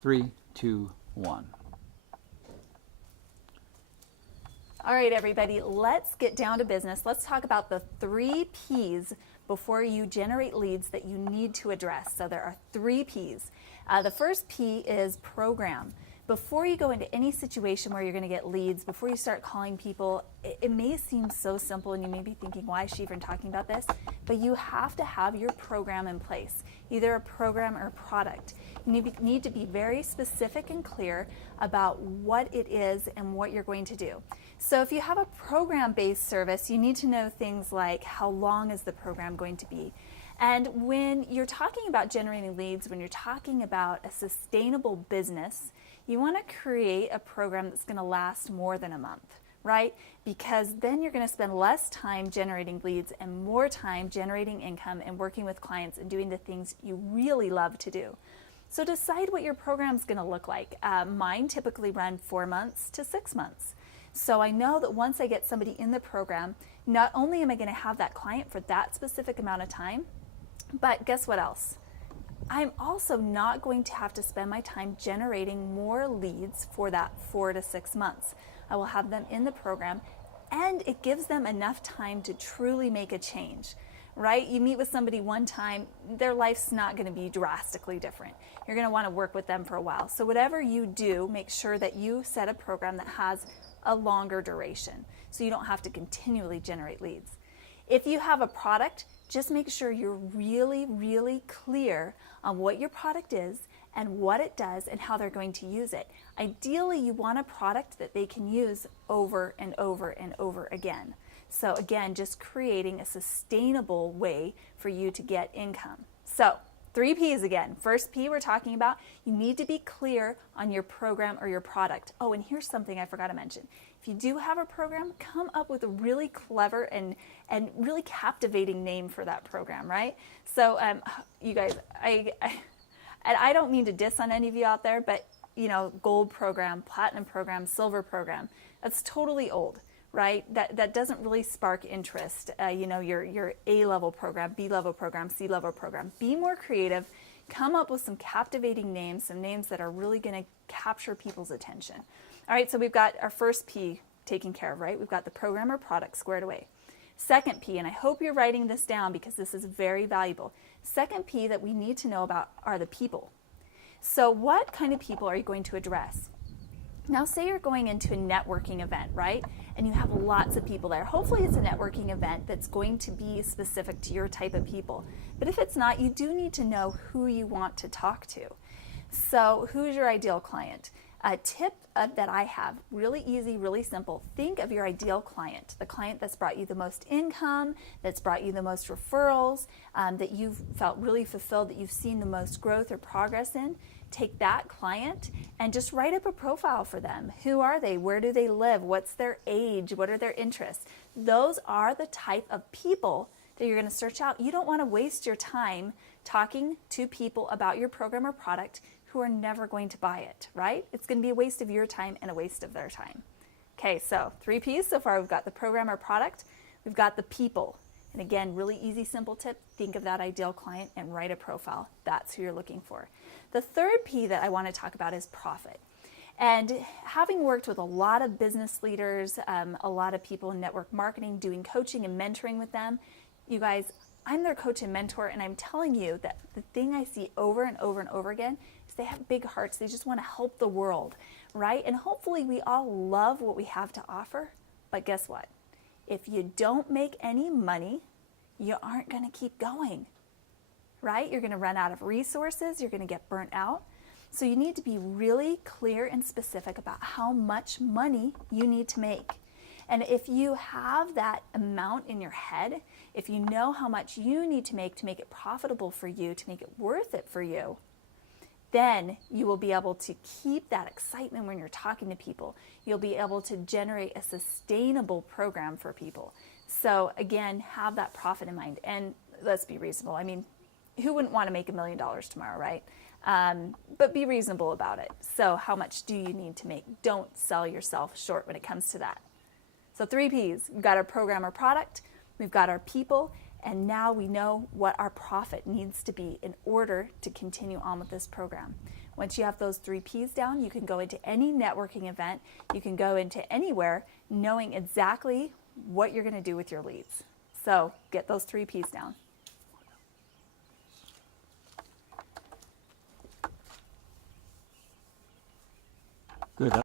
3, 2, 1. All right, everybody, let's get down to business. Let's talk about the 3 P's before you generate leads that you need to address. So there are 3 P's. The first P is program. Before you go into any situation where you're going to get leads, before you start calling people, it may seem so simple and you may be thinking, why is she even talking about this? But you have to have your program in place, either a program or a product. You need to be very specific and clear about what it is and what you're going to do. So if you have a program-based service, you need to know things like how long is the program going to be? And when you're talking about generating leads, when you're talking about a sustainable business, you want to create a program that's going to last more than a month, right? Because then you're going to spend less time generating leads and more time generating income and working with clients and doing the things you really love to do. So decide what your program is going to look like. Mine typically run 4 months to 6 months. So I know that once I get somebody in the program, not only am I going to have that client for that specific amount of time, but guess what else? I'm also not going to have to spend my time generating more leads for that 4 to 6 months. I will have them in the program, and it gives them enough time to truly make a change, right? You meet with somebody one time, their life's not going to be drastically different. You're going to want to work with them for a while. So whatever you do, make sure that you set a program that has a longer duration so you don't have to continually generate leads. If you have a product, just make sure you're really, really clear on what your product is and what it does and how they're going to use it. Ideally, you want a product that they can use over and over and over again. So again, just creating a sustainable way for you to get income. So 3 P's again. First P we're talking about, you need to be clear on your program or your product. Oh, and here's something I forgot to mention. If you do have a program, come up with a really clever and really captivating name for that program, right? So you guys, I don't mean to diss on any of you out there, but you know, gold program, platinum program, silver program, that's totally old, right? That doesn't really spark interest. You know, your A-level program, B-level program, C-level program. Be more creative. Come up with some captivating names, some names that are really going to capture people's attention. All right, so we've got our first P taken care of, right? We've got the program or product squared away. Second P, and I hope you're writing this down because this is very valuable. Second P that we need to know about are the people. So what kind of people are you going to address? Now say you're going into a networking event, right? And you have lots of people there. Hopefully it's a networking event that's going to be specific to your type of people. But if it's not, you do need to know who you want to talk to. So who's your ideal client? A tip that I have, really easy, really simple. Think of your ideal client, the client that's brought you the most income, that's brought you the most referrals, that you've felt really fulfilled, that you've seen the most growth or progress in. Take that client and just write up a profile for them. Who are they? Where do they live? What's their age? What are their interests? Those are the type of people that you're going to search out. You don't want to waste your time talking to people about your program or product who are never going to buy it, right? It's going to be a waste of your time and a waste of their time. Okay, so 3 P's so far. We've got the program or product. We've got the people. And again, really easy, simple tip. Think of that ideal client and write a profile. That's who you're looking for. The third P that I want to talk about is profit. And having worked with a lot of business leaders, a lot of people in network marketing, doing coaching and mentoring with them, you guys, I'm their coach and mentor, and I'm telling you that the thing I see over and over and over again is they have big hearts. They just want to help the world, right? And hopefully we all love what we have to offer, but guess what? If you don't make any money, you aren't going to keep going, right? You're going to run out of resources. You're going to get burnt out. So you need to be really clear and specific about how much money you need to make. And if you have that amount in your head, if you know how much you need to make it profitable for you, to make it worth it for you, then you will be able to keep that excitement when you're talking to people. You'll be able to generate a sustainable program for people. So again, have that profit in mind. And let's be reasonable. I mean, who wouldn't want to make $1 million tomorrow, right? But be reasonable about it. So how much do you need to make? Don't sell yourself short when it comes to that. So 3 P's, we've got our program or product, we've got our people, and now we know what our profit needs to be in order to continue on with this program. Once you have those 3 P's down, you can go into any networking event. You can go into anywhere knowing exactly what you're going to do with your leads. So get those 3 P's down. Good.